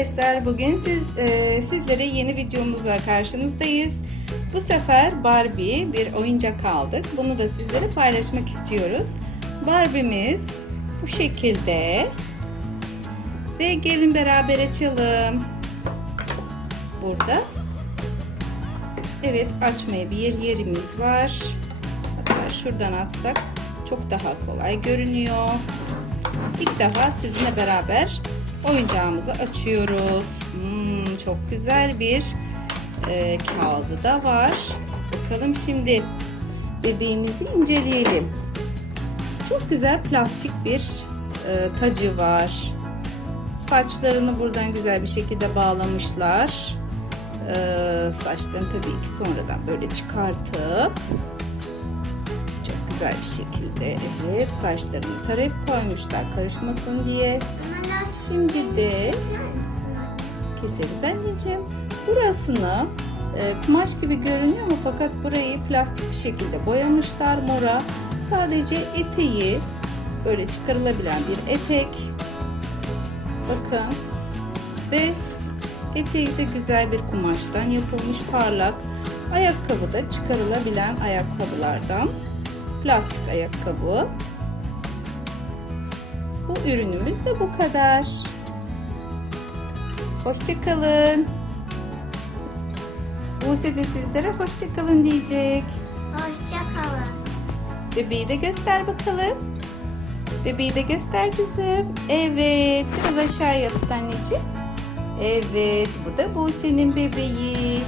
Arkadaşlar bugün siz e, sizlere yeni videomuzla karşınızdayız. Bu sefer Barbie bir oyuncak aldık. Bunu da sizlere paylaşmak istiyoruz. Barbie'miz bu şekilde. Ve gelin beraber açalım. Burada. Evet açmaya bir yer yerimiz var. Hatta şuradan atsak çok daha kolay görünüyor. İlk defa sizinle beraber oyuncağımızı açıyoruz. Hmm, çok güzel bir e, kağıdı da var. Bakalım şimdi bebeğimizi inceleyelim. Çok güzel plastik bir e, tacı var. Saçlarını buradan güzel bir şekilde bağlamışlar. E, saçlarını tabii ki sonradan böyle çıkartıp çok güzel bir şekilde evet saçlarını tarayıp koymuşlar karışmasın diye. Şimdi de keseriz anneciğim. Burasını e, kumaş gibi görünüyor ama fakat burayı plastik bir şekilde boyamışlar mora. Sadece eteği böyle çıkarılabilen bir etek. Bakın. Ve eteği de güzel bir kumaştan yapılmış parlak. Ayakkabı da çıkarılabilen ayakkabılardan. Plastik ayakkabı. Bu ürünümüz de bu kadar. Hoşçakalın. Buse de sizlere hoşçakalın diyecek. Hoşçakalın. Bebeği de göster bakalım. Bebeği de göster kızım. Evet. Biraz aşağıya tut anneciğim. Evet. Bu da Buse'nin bebeği.